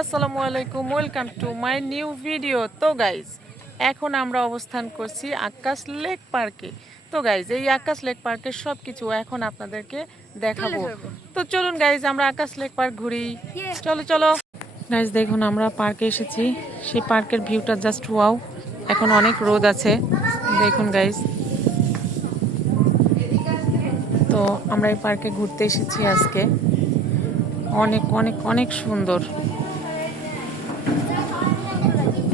আসসালামু আলাইকুম, welcome to my new video. তো গাইজ, এখন আমরা অবস্থান করছি আকাশ লেক পার্কে। তো গাইজ, এই আকাশ লেক পার্কের সব কিছু এখন আপনাদেরকে দেখাবো। তো চলুন গাইজ, আমরা আকাশ লেক পার্ক ঘুরি। চলো চলো গাইজ, দেখুন আমরা পার্কে এসেছি। সেই পার্কের ভিউটা জাস্ট ওয়াও। এখন অনেক রোদ আছে, দেখুন গাইজ। তো আমরা এই পার্কে ঘুরতে এসেছি আজকে। অনেক অনেক অনেক সুন্দর।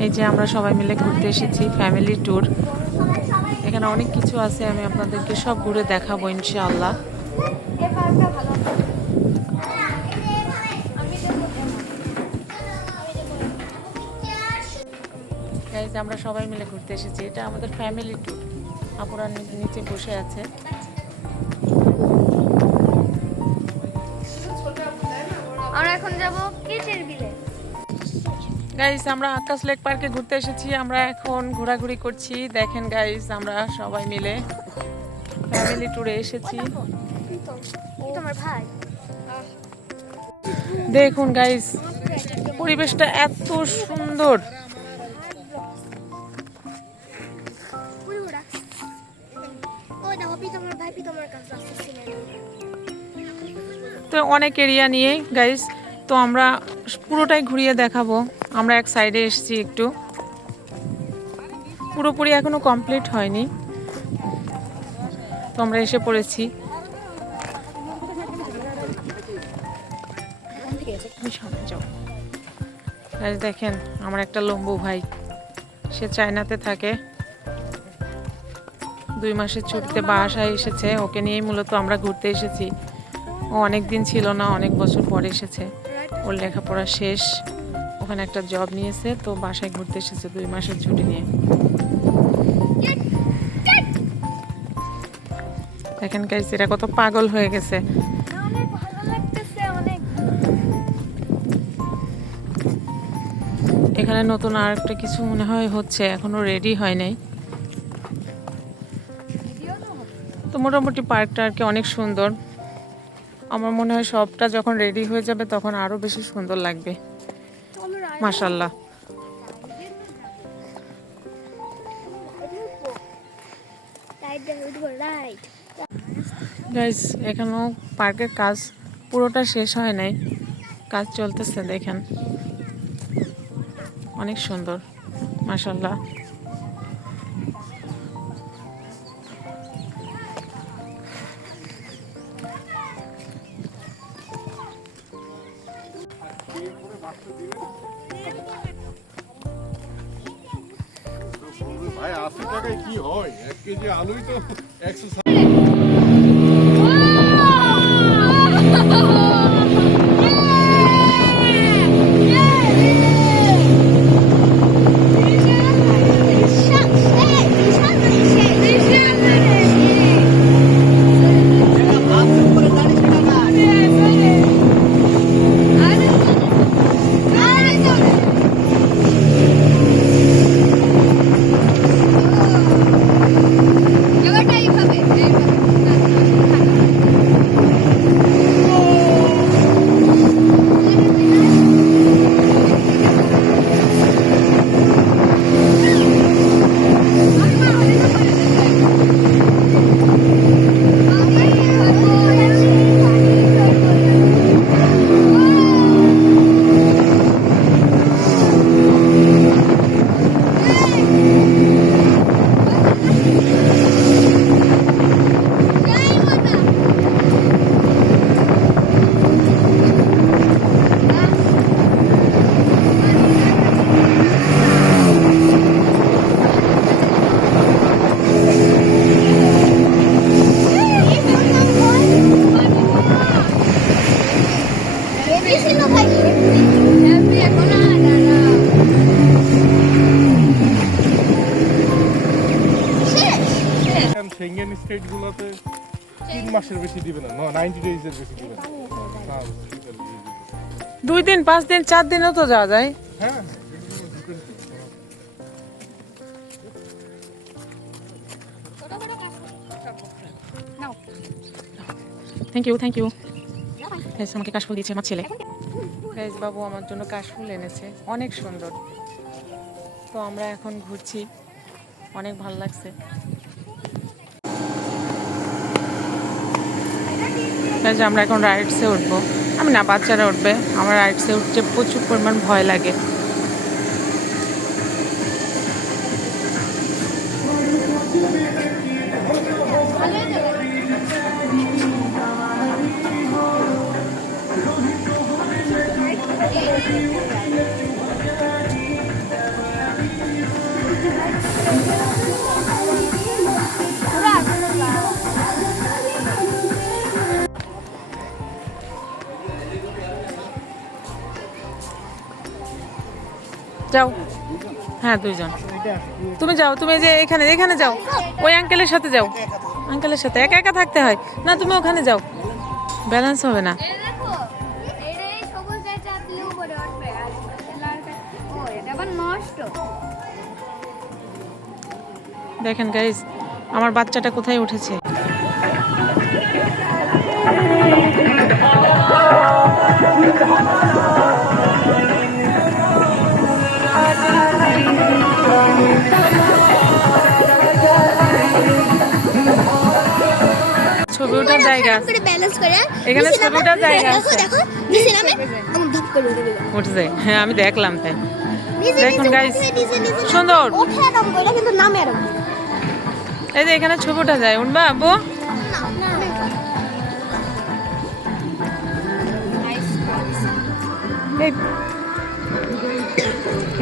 এই যে আমরা সবাই মিলে ঘুরতে এসেছি, ফ্যামিলি ট্যুর। এখানে অনেক কিছু আছে, আমি আপনাদেরকে সব ঘুরে দেখাবো ইনশাআল্লাহ। গাইজ, আমরা সবাই মিলে ঘুরতে এসেছি, এটা আমাদের ফ্যামিলি ট্যুর। আপুরা নিচে বসে আছে। আমরা এখন যাব কিচের বিলে। গাইজ, আমরা আকাশ লেক পার্কে ঘুরতে এসেছি। আমরা এখন ঘোরাঘুরি করছি। দেখেন গাইজ, আমরা সবাই মিলে ফ্যামিলি ট্যুরে এসেছি। তোমার ভাই দেখুন গাইজ, পরিবেশটা এত সুন্দর। তো অনেক এরিয়া নিয়ে গাইজ, তো আমরা পুরোটাই ঘুরিয়ে দেখাবো। আমরা এক সাইডে এসেছি একটু, পুরোপুরি এখনো কমপ্লিট হয়নি। তো আমরা এসে পড়েছি। গাইজ দেখেন, আমার একটা লম্বু ভাই, সে চায়নাতে থাকে। 2 মাসের ছুটিতে বাসায় এসেছে, ওকে নিয়েই মূলত আমরা ঘুরতে এসেছি। ও অনেক দিন ছিল না, অনেক বছর পরে এসেছে। ওর লেখাপড়া শেষ, ওখানে একটা জব নিয়েছে, তো বাসায় ঘুরতে এসেছে 2 মাসের ছুটি নিয়ে। দেখেন গাইস, এরা কত পাগল হয়ে গেছে। এখানে নতুন আর একটা কিছু মনে হয় হচ্ছে, এখনো রেডি হয় নাই। তো মোটামুটি পার্কটা আর কি অনেক সুন্দর। আমার মনে হয় সবটা যখন রেডি হয়ে যাবে তখন আরো বেশি সুন্দর লাগবে। মাশাআল্লাহ। গাইস, এখানেও পার্কের কাজ পুরোটা শেষ হয় নাই, কাজ চলতেছে। দেখেন অনেক সুন্দর, মাশাআল্লাহ। ভাই 80 টাকায় কি হয়? 1 কেজি আলুই তো 160। সেঙ্গেন স্টেটগুলোতে 3 মাসের বেশি দিবে না, 90 ডেজের বেশি দিবে না। 2 দিন 5 দিন 4 দিনও তো যাওয়া যায়। হ্যাঁ, থ্যাংক ইউ থ্যাংক ইউ। আমাকে কাশফুল দিয়েছে আমার ছেলে। গাইস বাবু আমার জন্য কাশফুল এনেছে, অনেক সুন্দর। তো আমরা এখন ঘুরছি, অনেক ভালো লাগছে। গাইস আমরা এখন রাইডসে উঠবো, আমি না, বাচ্চারা উঠবে। আমার রাইডসে উঠতে প্রচুর পরিমাণ ভয় লাগে। যাও, হ্যাঁ 2 জন। তুমি যাও, তুমি এই যে এখানে এখানে যাও, ওই আঙ্কেলের সাথে যাও। আঙ্কেলের সাথে একা একা থাকতে হয় না, তুমি ওখানে যাও, ব্যালেন্স হবে না। এই দেখো, এটা এই সবুজ গাছটা আপনি উপরে উঠবে আর লালটা ও এটা আবার নষ্ট। দেখেন গাইস আমার বাচ্চাটা কোথায় উঠেছে। ছবি ওঠার জায়গা আছে, করে ব্যালেন্স করে এখানে নিচে ছবি নামা। ওঠার জায়গা দেখো আছে। দেখো নিচে নামে আমি ধপ করে উঠে গেলাম। উঠছে, হ্যাঁ আমি দেখলাম তাই। নিচে দেখুন নিচে guys, নিচে নিচে সুন্দর। ওঠে না বলে কিন্তু নামে আর এই যে এখানে ছবি ওঠা যায়, উঠবা আব্বু?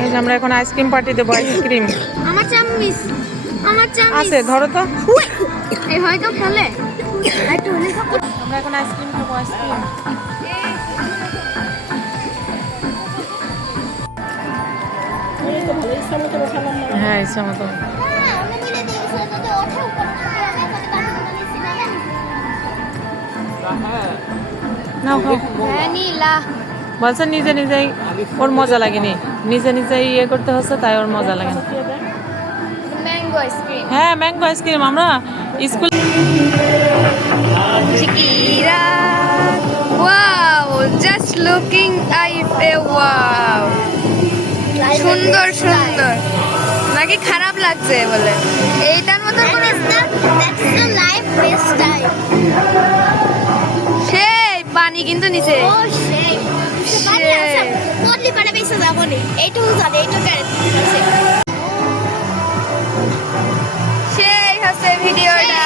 এই যে আমরা এখন আইসক্রিম পার্টি দেবো, আইসক্রিম আমার চামচ আছে, ধরো তো। এই হয়তো ফেলে একটু হলে খাবো। আমরা এখন আইসক্রিম খাবো, আইসক্রিম। হ্যাঁ ইচ্ছা মতো। নাও খাও। ভ্যানিলা বলছে নিজে নিজেই ওর মজা লাগেনি, নিজে নিজেই ইয়ে করতে হচ্ছে, তাই ওর মজা লাগে না। ম্যাঙ্গো আইসক্রিম হ্যাঁ ম্যাঙ্গো আইসক্রিম আমরা স্কুল। চিকিরা ওয়াও জাস্ট লুকিং ওয়াও সুন্দর সুন্দর নাকি খারাপ লাগছে বলে এইটার মতো সেই পানি কিন্তু নিচে সেই হচ্ছে ভিডিওটা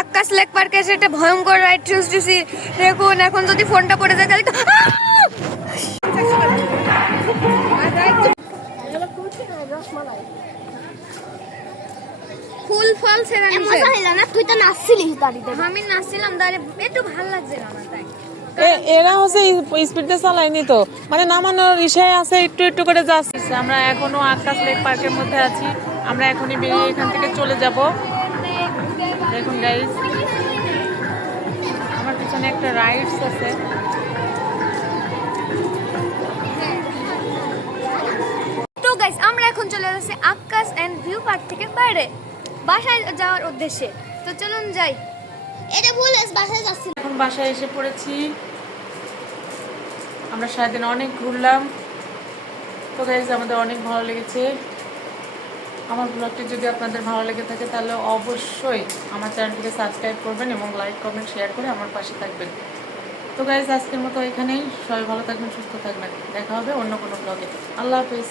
আকাশ লেক পার্কে এসে একটা ভয়ঙ্কর রাইড চলতেছি। দেখুন এখন যদি ফোনটা পড়ে যায় তাহলে তো ফুল ফল ছেড়া নিছে। তুই তো নাচছিলিস দাঁড়িয়ে। আমি নাচছিলাম দাঁড়িয়ে, একটু ভালো লাগছে আমার তাই। এরা হচ্ছে স্পিডে চালায়নি তো, মানে নামানোর ইশায় আছে, একটু একটু করে যাচ্ছে। আমরা এখনো আকাশ লেক পার্কের মধ্যে আছি, আমরা এখনই বেরিয়ে এখান থেকে চলে যাব। দেখুন গাইস আমার পিছনে একটা রাইডস আছে। তো গাইস আমরা এখন চলে যাচ্ছি আকাশ এন্ড ভিউ পার্ক থেকে বাইরে বাসায় যাওয়ার উদ্দেশ্যে। তো চলুন যাই। এটা বলেস বাসায় যাচ্ছি। এখন বাসায় এসে পড়েছি, আমরা সারাদিন অনেক ঘুরলাম। তো গাইস আমাদের অনেক ভালো লেগেছে। আমার ব্লগটি যদি আপনাদের ভালো লেগে থাকে তাহলে অবশ্যই আমার চ্যানেলটিকে সাবস্ক্রাইব করবেন এবং লাইক কমেন্ট শেয়ার করে আমার পাশে থাকবেন। তো গাইস আজকের মতো এখানেই, সবাই ভালো থাকবেন, সুস্থ থাকবেন, দেখা হবে অন্য কোনো ব্লগে। আল্লাহ হাফেজ।